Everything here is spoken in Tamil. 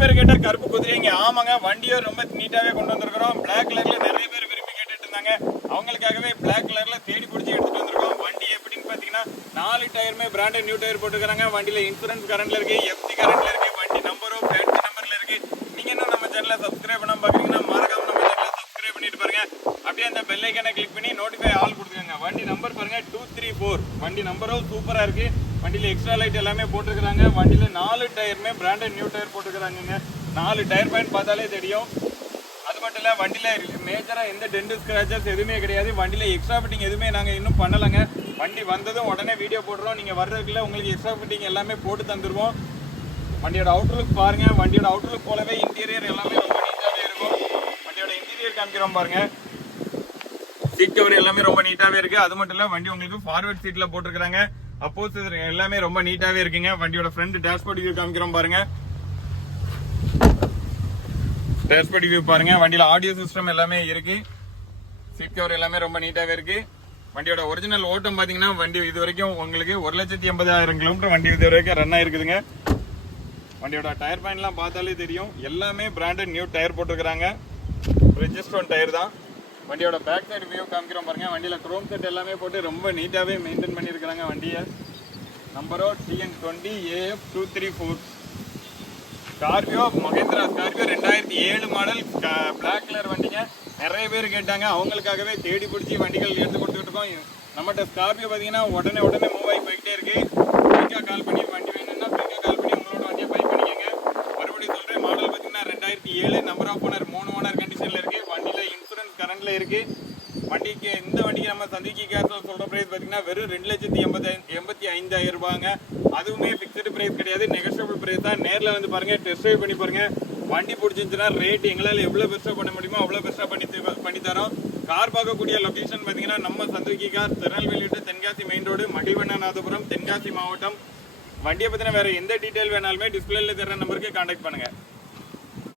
பேர் கேட்டால் கருப்பு குதிரைங்க ஆமாங்க வண்டியோ ரொம்ப நீட்டாவே கொண்டு வந்திருக்கிறோம். பிளாக் கலர்ல நிறைய பேர் விரும்பி கேட்டுட்டு இருந்தாங்க அவங்களுக்காகவே பிளாக் கலர்ல தேடி பிடிச்சி எடுத்துட்டு வந்திருக்கோம். வண்டி எப்படின்னு பாத்தீங்கன்னா நாலு டயருமே பிராண்டட் நியூ டயர் போட்டுக்கிறாங்க வண்டியில இன்சூரன்ஸ் கரண்ட்ல இருக்கு எஃப்சி கரண்ட்ல இருக்கு வண்டி நம்பரும் ஃபேன்சி நம்பர்ல இருக்கு. நீங்க என்ன நம்ம சேனலை சப்ஸ்கிரைப் பண்ண பார்க்குறீங்கன்னா மறக்காம நம்ம சேனலை சப்ஸ்கிரைப் பண்ணிட்டு பாருங்க. அப்படியே அந்த பெல்லைக்கான கிளிக் பண்ணி நோட்டிஃபை ஆல் கொடுத்துக்கோங்க. வண்டி நம்பர் பாருங்க டூ த்ரீ ஃபோர் வண்டி நம்பரும் சூப்பரா இருக்கு. வண்டியில் எக்ஸ்ட்ரா லைட் எல்லாமே போட்டிருக்கிறாங்க. வண்டியில் நாலு டயருமே பிராண்டட் நியூ டயர் போட்டுக்கிறாங்க நாலு டயர் பாயிண்ட் பார்த்தாலே தெரியும். அது மட்டும் இல்லை வண்டியில் மேஜராக எந்த டென்ட் ஸ்க்ராச்சஸ் எதுவுமே கிடையாது. வண்டியில் எக்ஸ்ட்ரா ஃபிட்டிங் எதுவுமே நாங்கள் இன்னும் பண்ணலைங்க. வண்டி வந்ததும் உடனே வீடியோ போடுறோம். நீங்கள் வர்றதுக்குள்ள உங்களுக்கு எக்ஸ்ட்ரா ஃபிட்டிங் எல்லாமே போட்டு தந்துருவோம். வண்டியோட அவுட்லுக் பாருங்கள் வண்டியோட அவுட்லுக் போலவே இன்டீரியர் எல்லாமே ரொம்ப நீட்டாகவே இருக்கும். வண்டியோட இன்டீரியர் காமிக்கிறோம் பாருங்கள் சீட் கவர் எல்லாமே ரொம்ப நீட்டாகவே இருக்குது அது மட்டும் இல்லை வண்டி உங்களுக்கு ஃபார்வர்ட் சீட்டில் போட்டிருக்கிறாங்க. அப்போஸ் எல்லாமே ரொம்ப நீட்டாவே இருக்குங்க. வண்டியோட ஃப்ரண்ட் டேஷ்போர்ட் வியூ காமிக்கிறோம் பாருங்க. டேஷ்போர்ட் வியூ பாருங்க. வண்டியில ஆடியோ சிஸ்டம் எல்லாமே இருக்கு. சீட் கவர் எல்லாமே ரொம்ப நீட்டாவே இருக்கு. வண்டியோட ஒரிஜினல் ஓட்டம் பாத்தீங்கன்னா வண்டி இது வரைக்கும் உங்களுக்கு ஒரு லட்சத்தி எண்பதாயிரம் கிலோமீட்டர் வண்டி இது வரைக்கும் ரன் ஆயிருக்குதுங்க. வண்டியோட டயர் பாயிண்ட்லாம் பார்த்தாலே தெரியும். எல்லாமே பிராண்டட் நியூ டயர் போட்டிருக்கிறாங்க. ரெஜிஸ்டர் டயர் தான். வண்டியோட பேக் சைடு வியூ காமிக்கிறோம் பாருங்கள் வண்டியில் க்ரோம் செட் எல்லாமே போட்டு ரொம்ப நீட்டாகவே மெயின்டைன் பண்ணியிருக்கிறாங்க வண்டியை. நம்பரோ TN twenty AF two three four Scorpio Mahindra Scorpio ரெண்டாயிரத்தி ஏழு மாடல் பிளாக் கலர் வண்டிங்க. நிறைய பேர் கேட்டாங்க. அவங்களுக்காகவே தேடி பிடிச்சி வண்டிகள் எடுத்து கொடுத்துக்கிட்டு இருக்கோம். நம்மகிட்ட ஸ்கார்பியோ பார்த்தீங்கன்னா உடனே உடனே மூவ் ஆகி போய்கிட்டே இருக்கு. கால் பண்ணி வண்டி வேணும் குயிக்காக கால் பண்ணி உங்களோட வண்டியை பை பண்ணிக்கோங்க மறுபடியும் சொல்கிறேன் மாடல் பார்த்தீங்கன்னா ரெண்டாயிரத்தி ஏழு நம்பர் ஆஃப் ஓனர் மூணு ஓனர் கண்டிஷனில் இருக்கு வண்டியில் இன்சூரன்ஸ் இருக்கு. வண்டிக்கு இந்த வண்டிக்கு நம்ம சந்திக்கு கேஸ் சொல்ற பிரைஸ் பாத்தீங்கன்னா வெறும் ரெண்டு லட்சத்தி எண்பத்தி எண்பத்தி ஐந்தாயிரம் ரூபாங்க. அதுவுமே பிக்சடு பிரைஸ் கிடையாது. நெகோஷியபிள் பிரைஸ் தான். நேரில் வந்து பாருங்க டெஸ்ட் ட்ரைவ் பண்ணி பாருங்க. வண்டி பிடிச்சிருந்துச்சுன்னா ரேட் எங்களால் எவ்வளோ பெருசாக பண்ண முடியுமோ அவ்வளோ பெருசாக பண்ணி பண்ணி தரோம். கார் பார்க்கக்கூடிய லொக்கேஷன் பார்த்தீங்கன்னா நம்ம சந்துக்கி கார் திருநெல்வேலி தென்காசி மெயின் ரோடு மடிவண்ணநாதபுரம் தென்காசி மாவட்டம். வண்டியை பற்றின வேறு எந்த டீட்டெயில் வேணாலுமே டிஸ்பிளேல தர நம்பருக்கு கான்டாக்ட் பண்ணுங்கள்